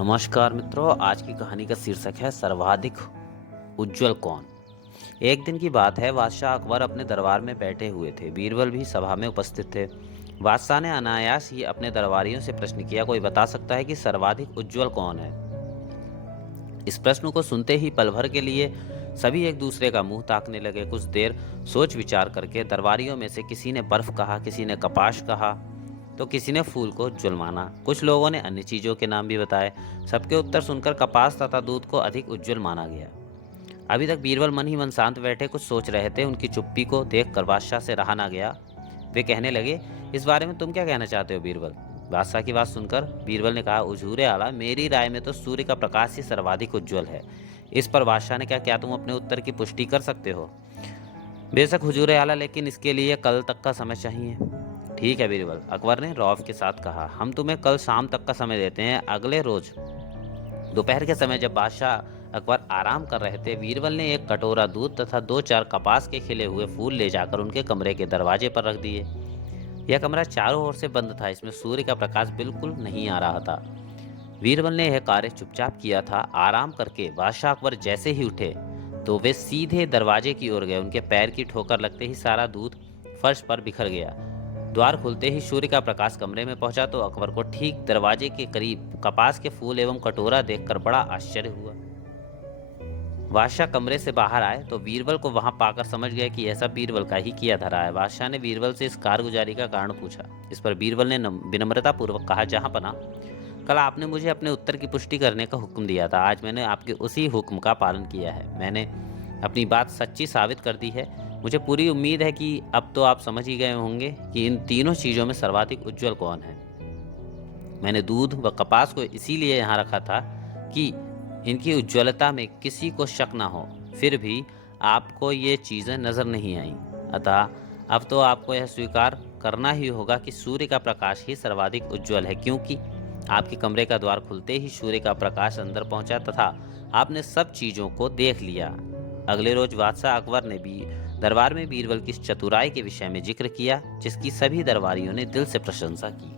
नमस्कार मित्रों, आज की कहानी का शीर्षक है सर्वाधिक उज्जवल कौन। एक दिन की बात है। बादशाह अकबर अपने दरबार में बैठे हुए थे। बीरबल भी सभा में उपस्थित थे। बादशाह ने अनायास ही अपने दरबारियों से प्रश्न किया, कोई बता सकता है कि सर्वाधिक उज्जवल कौन है। इस प्रश्न को सुनते ही पल भर के लिए सभी एक दूसरे का मुंह ताकने लगे। कुछ देर सोच विचार करके दरबारियों में से किसी ने बर्फ कहा, किसी ने कपाश कहा, तो किसी ने फूल को उज्जवल माना। कुछ लोगों ने अन्य चीजों के नाम भी बताए। सबके उत्तर सुनकर कपास तथा दूध को अधिक उज्जवल माना गया। अभी तक बीरबल मन ही मन शांत बैठे कुछ सोच रहे थे। उनकी चुप्पी को देखकर बादशाह से रहा ना गया। वे कहने लगे, इस बारे में तुम क्या कहना चाहते हो बीरबल। बादशाह की बात सुनकर बीरबल ने कहा, हुजूर आला, मेरी राय में तो सूर्य का प्रकाश ही सर्वाधिक उज्जवल है। इस पर बादशाह ने कहा, क्या तुम अपने उत्तर की पुष्टि कर सकते हो। बेशक हुजूर आला, लेकिन इसके लिए कल तक का समय चाहिए। ठीक है बीरबल, अकबर ने रौब के साथ कहा, हम तुम्हें कल शाम तक का समय देते हैं। अगले रोज दोपहर के समय जब बादशाह अकबर आराम कर रहे थे, बीरबल ने एक कटोरा दूध तथा दो चार कपास के खिले हुए फूल ले जाकर उनके कमरे के दरवाजे पर रख दिए। यह कमरा चारों ओर से बंद था। इसमें सूर्य का प्रकाश बिल्कुल नहीं आ रहा था। बीरबल ने यह कार्य चुपचाप किया था। आराम करके बादशाह अकबर जैसे ही उठे तो वे सीधे दरवाजे की ओर गए। उनके पैर की ठोकर लगते ही सारा दूध फर्श पर बिखर गया। द्वार खुलते ही सूर्य का प्रकाश कमरे में पहुंचा तो अकबर को ठीक दरवाजे के करीब कपास के फूल एवं कटोरा देखकर बड़ा आश्चर्य हुआ। बादशाह कमरे से बाहर आए तो बीरबल को वहां पाकर समझ गए कि ऐसा बीरबल का ही किया धरा है। बादशाह ने बीरबल से इस कारगुजारी का कारण पूछा। इस पर बीरबल ने विनम्रता पूर्वक कहा, जहां पना, कल आपने मुझे अपने उत्तर की पुष्टि करने का हुक्म दिया था। आज मैंने आपके उसी हुक्म का पालन किया है। मैंने अपनी बात सच्ची साबित कर दी है। मुझे पूरी उम्मीद है कि अब तो आप समझ ही गए होंगे कि इन तीनों चीजों में सर्वाधिक उज्जवल कौन है। मैंने दूध व कपास को इसीलिए यहाँ रखा था कि इनकी उज्ज्वलता में किसी को शक ना हो। फिर भी आपको ये चीजें नजर नहीं आईं। अतः अब तो आपको यह स्वीकार करना ही होगा कि सूर्य का प्रकाश ही सर्वाधिक उज्जवल है, क्योंकि आपके कमरे का द्वार खुलते ही सूर्य का प्रकाश अंदर पहुंचा तथा आपने सब चीजों को देख लिया। अगले रोज बादशाह अकबर ने भी दरबार में बीरबल की इस चतुराई के विषय में जिक्र किया, जिसकी सभी दरबारियों ने दिल से प्रशंसा की।